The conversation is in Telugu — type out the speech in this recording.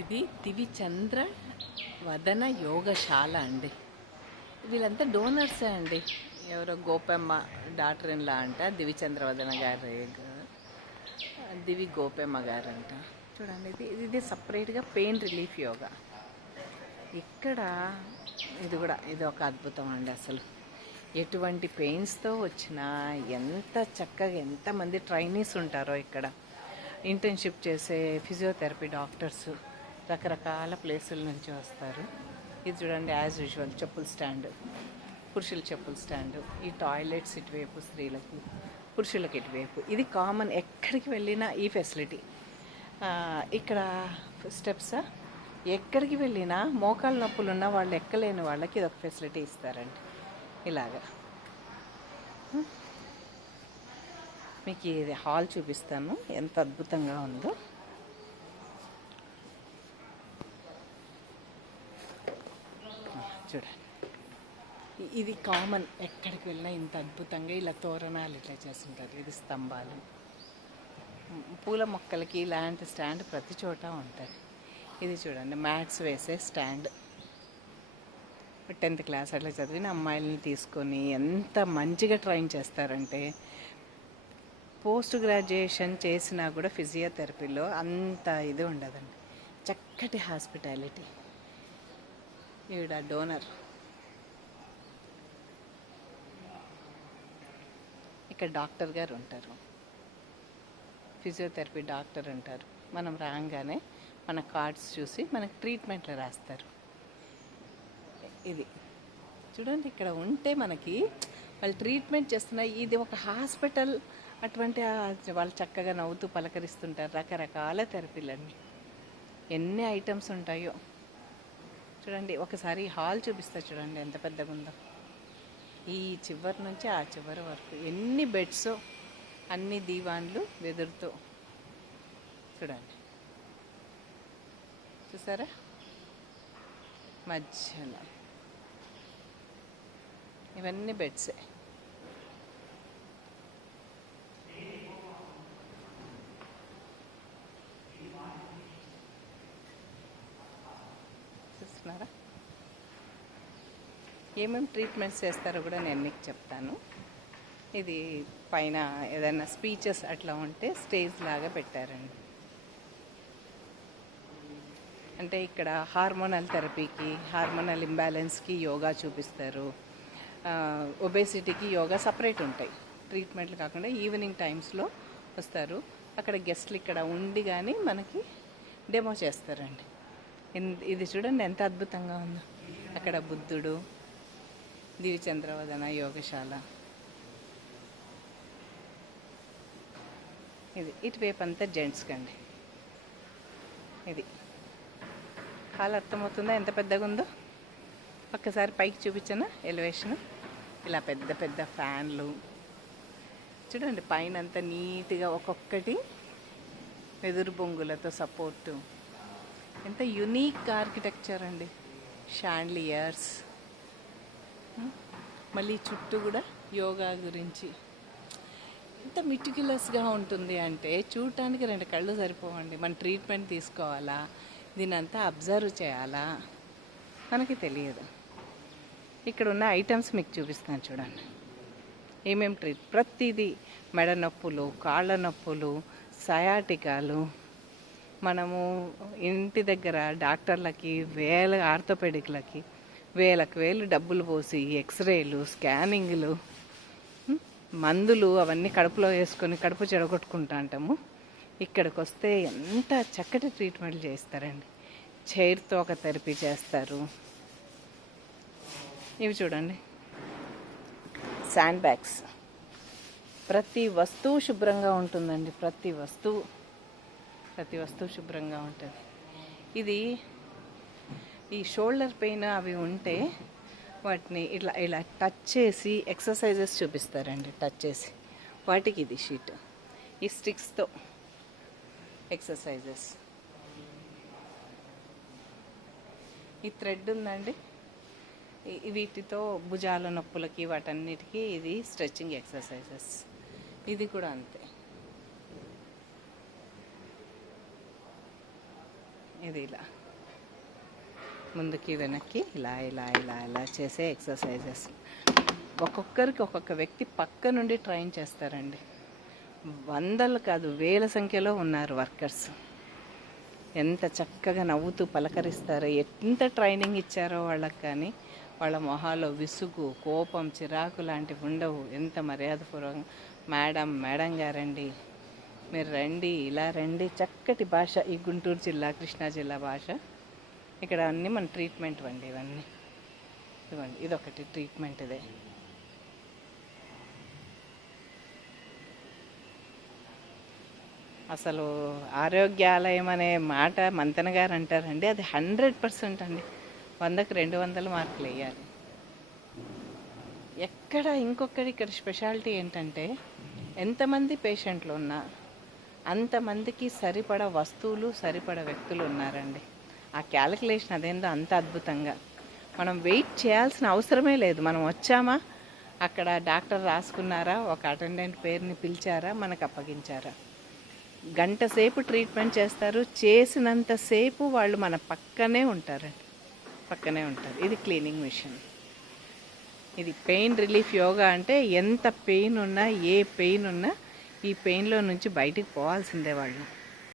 ఇది దివిచంద్ర వదన యోగశాల అండి. వీళ్ళంతా డోనర్సే అండి. ఎవరో గోపెమ్మ డాక్టర్ ఇన్లా అంట, దివిచంద్ర వదన గారు, దివి గోపెమ్మ గారు అంట. చూడండి, ఇది సపరేట్గా పెయిన్ రిలీఫ్ యోగా. ఇక్కడ ఇది ఒక అద్భుతం అండి. అసలు ఎటువంటి పెయిన్స్తో వచ్చినా ఎంత చక్కగా ఎంతమంది ట్రైనీస్ ఉంటారో ఇక్కడ, ఇంటర్న్షిప్ చేసే ఫిజియోథెరపీ డాక్టర్స్ రకరకాల ప్లేసుల నుంచి వస్తారు. ఇది చూడండి, యాజ్ యూజువల్ చెప్పుల స్టాండ్, పురుషుల చెప్పుల స్టాండ్. ఈ టాయిలెట్స్ ఇటువైపు స్త్రీలకి, పురుషులకి ఇటువైపు. ఇది కామన్, ఎక్కడికి వెళ్ళినా ఈ ఫెసిలిటీ. ఇక్కడ స్టెప్స్, ఎక్కడికి వెళ్ళినా మోకాళ్ళ నొప్పులు ఉన్న వాళ్ళు, ఎక్కలేని వాళ్ళకి ఇది ఒక ఫెసిలిటీ ఇస్తారండి. ఇలాగా మీకు ఇది హాల్ చూపిస్తాను, ఎంత అద్భుతంగా ఉందో. చూడండి, ఇది కామన్, ఎక్కడికి వెళ్ళినా ఇంత అద్భుతంగా ఇలా తోరణాలు ఇట్లా చేస్తుంటారు. ఇది స్తంభాలు, పూల మొక్కలకి ఇలాంటి స్టాండ్ ప్రతి చోట ఉంటుంది. ఇది చూడండి, మ్యాట్స్ వేసే స్టాండ్. 10th క్లాస్ అట్లా చదివిన అమ్మాయిలని తీసుకొని ఎంత మంచిగా ట్రైన్ చేస్తారంటే, పోస్ట్ గ్రాడ్యుయేషన్ చేసినా కూడా ఫిజియోథెరపీలో అంత ఇది ఉండదండి. చక్కటి హాస్పిటాలిటీ. ఈవిడ డోనర్. ఇక్కడ డాక్టర్ గారు ఉంటారు, ఫిజియోథెరపీ డాక్టర్ ఉంటారు. మనం రాగానే మన కార్డ్స్ చూసి మనకు ట్రీట్మెంట్లు రాస్తారు. ఇది చూడండి, ఇక్కడ ఉంటే మనకి వాళ్ళు ట్రీట్మెంట్ చేస్తున్నారు. ఇది ఒక హాస్పిటల్. అటువంటి వాళ్ళు చక్కగా నవ్వుతూ పలకరిస్తుంటారు. రకరకాల థెరపీలన్నీ, ఎన్ని ఐటమ్స్ ఉంటాయో చూడండి. ఒకసారి హాల్ చూపిస్తా చూడండి, ఎంత పెద్దగా ఉందో. ఈ చివరి నుంచి ఆ చివరి వరకు ఎన్ని బెడ్స్, అన్ని దీవాన్లు వెదురుతో. చూడండి, చూసారా? మధ్యలో ఇవన్నీ బెడ్సే. చూస్తున్నారా? ఏమేమి ట్రీట్మెంట్స్ చేస్తారో కూడా నేను మీకు చెప్తాను. ఇది పైన ఏదైనా స్పీచెస్ అట్లా ఉంటే స్టేజ్ లాగా పెట్టారండి. అంటే ఇక్కడ హార్మోనల్ థెరపీకి, హార్మోనల్ ఇంబ్యాలెన్స్కి యోగా చూపిస్తారు. ఒబేసిటీకి యోగా సపరేట్ ఉంటాయి. ట్రీట్మెంట్లు కాకుండా ఈవినింగ్ టైమ్స్లో వస్తారు. అక్కడ గెస్ట్లు ఇక్కడ ఉండి కానీ మనకి డెమో చేస్తారండి. ఇది చూడండి, ఎంత అద్భుతంగా ఉందో. అక్కడ బుద్ధుడు, దివిచంద్రవదన యోగశాల. ఇది ఇటువైపు అంతా జెంట్స్కి అండి. ఇది హాల్ అర్థమవుతుందా ఎంత పెద్దగా ఉందో? ఒక్కసారి పైకి చూపించాను ఎలివేషన్. ఇలా పెద్ద పెద్ద ఫ్యాన్లు చూడండి, పైన అంతా నీట్గా ఒక్కొక్కటి వెదురు బొంగులతో సపోర్టు. ఎంత యునీక్ ఆర్కిటెక్చర్ అండి. షాండ్లియర్స్, మళ్ళీ చుట్టూ కూడా యోగా గురించి ఎంత మిటిక్యులస్గా ఉంటుంది అంటే చూడటానికి 2 కళ్ళు సరిపోవండి. మన ట్రీట్మెంట్ తీసుకోవాలా, దీనంతా అబ్జర్వ్ చేయాలా, మనకి తెలియదు. ఇక్కడ ఉన్న ఐటమ్స్ మీకు చూపిస్తాను చూడండి. ఏమేమి ప్రతిదీ, మెడ నొప్పులు, కాళ్ళ నొప్పులు, సయాటికాలు. మనము ఇంటి దగ్గర డాక్టర్లకి ఆర్థోపెడిక్లకి వేలకు వేలు డబ్బులు పోసి ఎక్స్రేలు, స్కానింగ్లు, మందులు అవన్నీ కడుపులో వేసుకొని కడుపు చెడగొట్టుకుంటా అంటాము. ఇక్కడికి వస్తే ఎంత చక్కటి ట్రీట్మెంట్లు చేస్తారండి. చైర్తో ఒక థెరపీ చేస్తారు. ఇవి చూడండి, శాండ్ బ్యాగ్స్. ప్రతి వస్తువు శుభ్రంగా ఉంటుందండి. ప్రతి వస్తువు శుభ్రంగా ఉంటుంది. ఇది ఈ షోల్డర్ పెయిన్ అవి ఉంటే వాటిని ఇలా టచ్ చేసి ఎక్సర్సైజెస్ చూపిస్తారండి. టచ్ చేసి వాటికి ఇది షీట్, ఈ స్టిక్స్తో ఎక్సర్సైజెస్. ఈ థ్రెడ్ ఉందండి, వీటితో భుజాల నొప్పులకి వాటన్నిటికీ ఇది స్ట్రెచ్చింగ్ ఎక్సర్సైజెస్. ఇది కూడా అంతే. ఇది ఇలా ముందుకి వెనక్కి ఇలా ఇలా ఇలా ఇలా చేసే ఎక్సర్సైజెస్. ఒక్కొక్కరికి ఒక్కొక్క వ్యక్తి పక్క నుండి ట్రైన్ చేస్తారండి. వందలు కాదు వేల సంఖ్యలో ఉన్నారు వర్కర్స్. ఎంత చక్కగా నవ్వుతూ పలకరిస్తారో, ఎంత ట్రైనింగ్ ఇచ్చారో వాళ్ళకి. కానీ వాళ్ళ మొహాల్లో విసుగు, కోపం, చిరాకు లాంటివి ఉండవు. ఎంత మర్యాదపూర్వకంగా మేడం గారండి, మీరు రండి, ఇలా రండి. చక్కటి భాష ఈ గుంటూరు జిల్లా, కృష్ణా జిల్లా భాష. ఇక్కడ అన్నీ మన ట్రీట్మెంట్ అండి. ఇవన్నీ ఇవ్వండి, ఇదొకటి ట్రీట్మెంట్. ఇదే అసలు ఆరోగ్యాలయం అనే మాట మంతెన గారు అంటారండి, అది 100% అండి. 100కి 200 మార్కులు వేయాలి. ఇక్కడ స్పెషాలిటీ ఏంటంటే ఎంతమంది పేషెంట్లు ఉన్నా అంతమందికి సరిపడ వస్తువులు, సరిపడ వ్యక్తులు ఉన్నారండి. ఆ క్యాలిక్యులేషన్ అదేందో అంత అద్భుతంగా. మనం వెయిట్ చేయాల్సిన అవసరమే లేదు. మనం వచ్చామా, అక్కడ డాక్టర్ రాసుకున్నారా, ఒక అటెండెంట్ పేరుని పిలిచారా, మనకు అప్పగించారా, గంట సేపు ట్రీట్మెంట్ చేస్తారు. చేసినంతసేపు వాళ్ళు మన పక్కనే ఉంటారు. ఇది క్లీనింగ్ మిషన్. ఇది పెయిన్ రిలీఫ్ యోగా. అంటే ఎంత పెయిన్ ఉన్నా, ఏ పెయిన్ ఉన్నా ఈ పెయిన్లో నుంచి బయటికి పోవాల్సిందే వాళ్ళు.